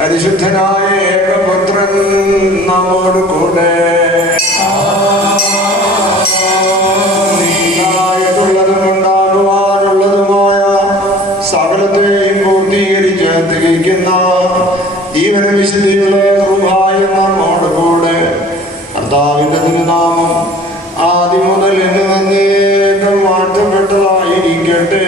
പരിശുദ്ധനായ ഏകപുത്രൻ നമ്മോട് കൂടെ ുള്ളതും ഉണ്ടാകുവാനുള്ളതുമായ സകലത്തെയും പൂർത്തീകരിച്ച് തികയ്ക്കുന്ന ജീവന വിശുദ്ധിയുള്ള കൃപായ നമ്മോട് കൂടെ കർത്താവിന്റെ തിരുനാമം ആദ്യം മുതൽ എന്ന് വന്നേക്കും വാഴ്ത്തപ്പെട്ടതായിരിക്കട്ടെ.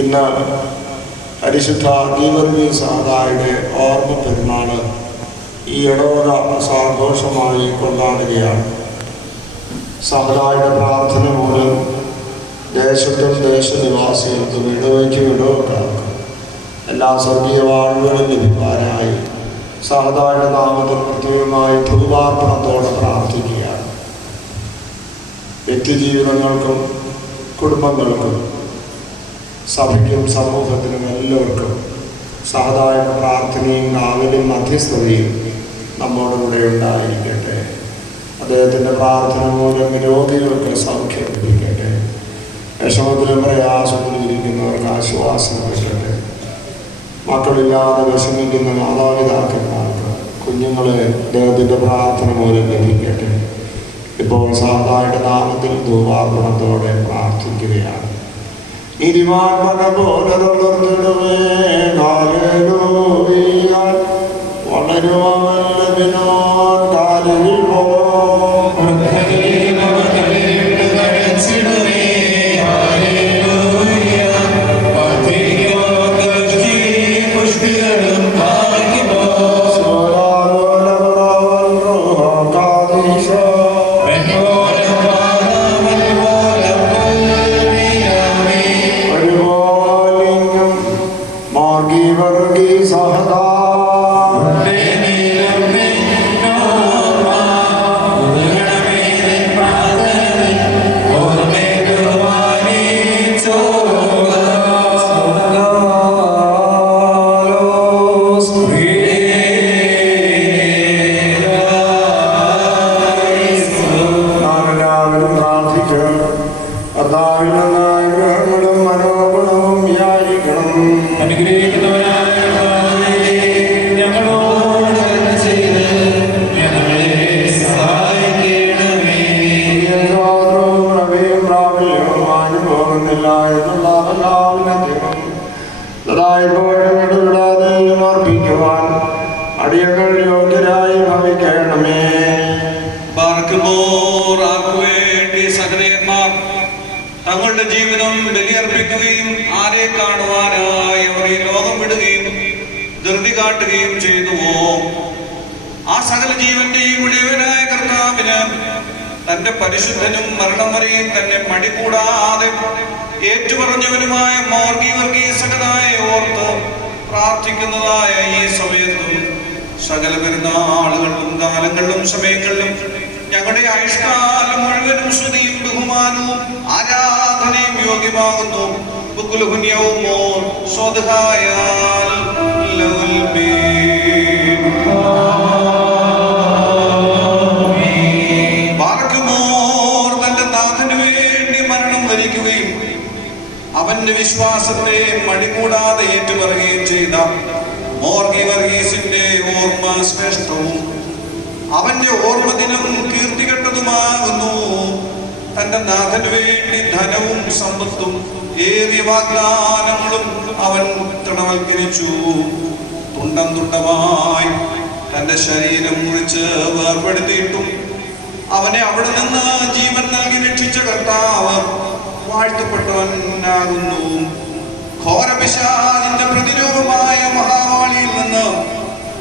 ഇന്ന് പരിശുദ്ധ ഗീവർഗീസ് സാദായുടെ ഓർമ്മ പെരുന്നാള് ഈ ഇടവക സാഘോഷമായി കൊണ്ടാടുകയാണ്. സാദായുടെ പ്രാർത്ഥന മൂലം ദേശത്തും ദേശനിവാസികൾക്കും ഇടവയ്ക്കും ഇടവക്കാർക്കും എല്ലാ സ്വർഗീയ വാഴ്വുകളും ലഭിക്കാനായി സാദായുടെ നാമത്തിൽ പ്രത്യേകമായി ധൂപാർപ്പണത്തോടെ പ്രാർത്ഥിക്കുകയാണ്. വ്യക്തിജീവിതങ്ങൾക്കും കുടുംബങ്ങൾക്കും സഭയ്ക്കും സമൂഹത്തിനും എല്ലാവർക്കും സാധാരണ പ്രാർത്ഥനയും കാവലും മധ്യസ്ഥതയും നമ്മോടുകൂടെ ഉണ്ടായിരിക്കട്ടെ. അദ്ദേഹത്തിൻ്റെ പ്രാർത്ഥന മൂലം രോഗികൾക്ക് സൗഖ്യം ലഭിക്കട്ടെ. വിഷമത്തിലും പ്രയാസത്തിലും ഇരിക്കുന്നവർക്ക് ആശ്വാസം ലഭിക്കട്ടെ. മക്കളില്ലാതെ വിഷമിക്കുന്ന മാതാപിതാക്കന്മാർക്ക് കുഞ്ഞുങ്ങളെ അദ്ദേഹത്തിൻ്റെ പ്രാർത്ഥന മൂലം ലഭിക്കട്ടെ. ഇപ്പോൾ സാധാരണ നാമത്തിൽ ധൂപാർപ്പണത്തോടെ പ്രാർത്ഥിക്കുകയാണ്. നീതിമാൻ പോലെ വളർന്നിടുമേ വളരുവാൻ കാലിൽ Amen. മാറുകയില്ല എന്നുള്ള എല്ലാവിനത്തിനും ഇടവിടാതെയും അർപ്പിക്കുവാൻ അടിയങ്ങൾ യോഗ്യരായി ഭവിക്കണമേ. വേണ്ടി സഹോദരന്മാർ തങ്ങളുടെ ജീവിതം ബലിയർപ്പിക്കുകയും ആരെ കാണുവാനായി അവർ ഈ ലോകം വിടുകയും ധൃതി കാട്ടുകയും ചെയ്തുവോ, ആ സകല ജീവന്റെയും ഉടയവനായ കർത്താവിന് തന്റെ പരിശുദ്ധനും മരണം വരെയും തന്നെ മടികൂടാതെ ഏറ്റുപറഞ്ഞവനുമായ മോർഗീവർഗീസകനായ ഓർത്ത് പ്രാർത്ഥിക്കുന്നതായ ഈ സമയത്തും സകല പെരുന്നാളുകളിലും കാലങ്ങളിലും സമയങ്ങളിലും ഞങ്ങളുടെ ആയുഷ്കാലം മുഴുവനും സ്തുതിയും ബഹുമാനവും ആരാധനയും യോഗ്യമാകുന്നു. തന്റെ നാഥന് വേണ്ടി മരണം വരിക്കുകയും അവന്റെ വിശ്വാസത്തെ മടികൂടാതെ ഏറ്റുപറയുകയും ചെയ്ത മോർഗീവർഗീസിന്റെ ഓർമ്മ ശ്രേഷ്ഠവും അവന്റെ ഓർമ്മദിനം കീർത്തികെട്ടതുമാകുന്നു. തന്റെ നാഥന് വേണ്ടി ധനവും സമ്പത്തും ഏറിയ വാഗ്ദാനങ്ങളും അവൻ തൃണവൽക്കരിച്ചു. തുണ്ടം തുണ്ടമായി തന്റെ ശരീരം മുറിച്ച് വേർപെടുത്തിയിട്ടും അവനെ അവിടെ നിന്ന് ജീവൻ നൽകി രക്ഷിച്ച കർത്താവ് വാഴ്ത്തപ്പെട്ടവനാകുന്നു. ഘോരപിശാചിന്റെ പ്രതിരൂപമായ മഹാവാളിയിൽ നിന്ന്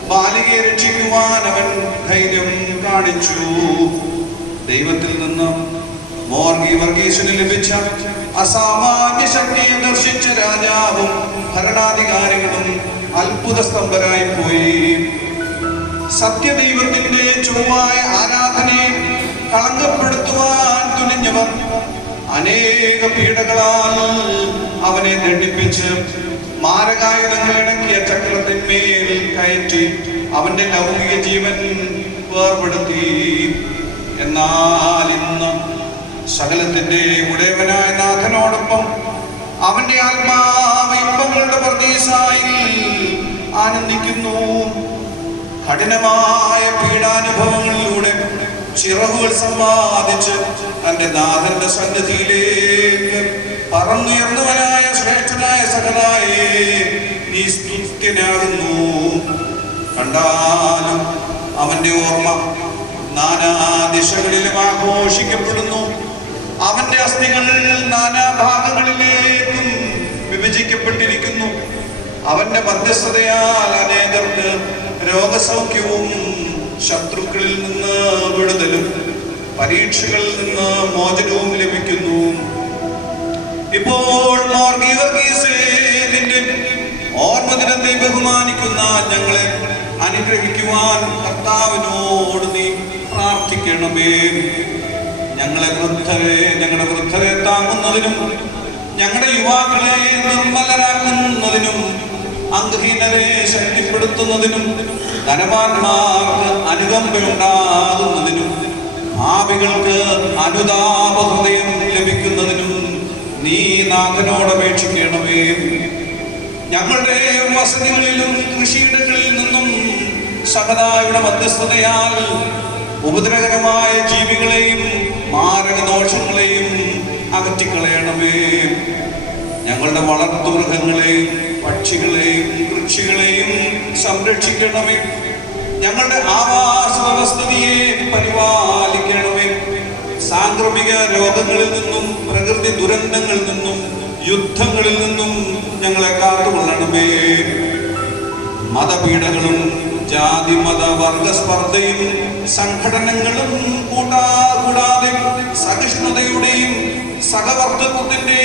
ബാലികയെ രക്ഷിക്കുവാൻ അവൻ ധൈര്യം കാണിച്ചു. ദൈവത്തിൽ നിന്ന് മോർഗീവർഗീസിന് ലഭിച്ച അസാമാന്യ ശക്തിയെ ദർശിച്ച രാജാവും ഭരണാധികാരികളും അത്ഭുത സ്തംഭരായി പോയി. സത്യദൈവത്തിന്റെ ചൊവ്വായ ആരാധനയെ കളങ്കപ്പെടുത്തുവാൻ തുനിഞ്ഞവർ അനേക പീഡകളാൽ അവനെ ദണ്ഡിപ്പിച്ച് മാരകായുധങ്ങൾ ഇണക്കിയ ചക്രത്തിന്മേൽ കയറ്റി അവന്റെ ലൗകിക ജീവൻ വേർപെടുത്തി. എന്നാൽ ഇന്ന് സകലത്തിന്റെ ഉടയവനായ നാഥനോടൊപ്പം അവന്റെ ആത്മാവ് ഇമ്പങ്ങളുടെ പർദീസായിൽ ആനന്ദിക്കുന്നു. കഠിനമായ പീഡാനുഭവങ്ങളിലൂടെ ചിറകുകൾ സമ്പാദിച്ച് തന്റെ നാഥന്റെ സന്നിധിയിലേക്ക് പറന്നുയർന്നവനായ ശ്രേഷ്ഠനായ സകലായേ നീ സ്തുത്യനാകുന്നു. കണ്ടാലും അവന്റെ ഓർമ്മ നാനാദിശകളിലും ആഘോഷിക്കപ്പെടുന്നു. അവന്റെ അസ്ഥികൾ നാനാഭാഗങ്ങളിലേക്കും വിഭജിക്കപ്പെട്ടിരിക്കുന്നു. അവന്റെ മധ്യസ്ഥതയാൽ അനേകർക്ക് രോഗസൗഖ്യവും ശത്രുക്കളിൽ നിന്ന് വിടുതലും പരീക്ഷകളിൽ നിന്ന് മോചനവും ലഭിക്കുന്നു. ഇപ്പോൾ നിന്റെ ഓർമ്മദിനത്തെ ബഹുമാനിക്കുന്ന ഞങ്ങളെ അനുഗ്രഹിക്കുവാൻ കർത്താവിനോട് നീ പ്രാർത്ഥിക്കണമേ. ഞങ്ങളുടെ വൃദ്ധരെ താങ്ങുന്നതിനും ഞങ്ങളുടെ യുവാക്കളെ നിർമ്മലരാക്കുന്നതിനും അംഗഹീനരെ ശക്തിപ്പെടുത്തുന്നതിനും ധനവാന്മാർക്ക് അനുകമ്പയുണ്ടാകുന്നതിനും ഭാവികൾക്ക് അനുതാപ ഹൃദയം ലഭിക്കുന്നതിനും നീ നാഥനോട് അപേക്ഷിക്കണമേ. ഞങ്ങളുടെ വസതികളിലും കൃഷിയിടങ്ങളിൽ നിന്നും സഹതായുടെ മധ്യസ്ഥതയാൽ ഉപദ്രവകരമായ ജീവികളെയും മാരകദോഷങ്ങളെയും അകറ്റിക്കളയണമേ. ഞങ്ങളുടെ വളർത്തുമൃഗങ്ങളെയും പക്ഷികളെയും കൃഷികളെയും സംരക്ഷിക്കണമേ. ഞങ്ങളുടെ ആവാസ വ്യവസ്ഥിതിയെ പരിപാലിക്കണമേ. സാംക്രമിക രോഗങ്ങളിൽ നിന്നും പ്രകൃതി ദുരന്തങ്ങളിൽ നിന്നും യുദ്ധങ്ങളിൽ നിന്നും ഞങ്ങളെ കാത്തുകൊള്ളണമേ. മതപീഡകളും ജാതി മത വർഗസ്പർദ്ധയും സംഘടനകളും കൂടാതെ സഹിഷ്ണുതയുടെയും സഹവർത്തിത്വത്തിന്റെയും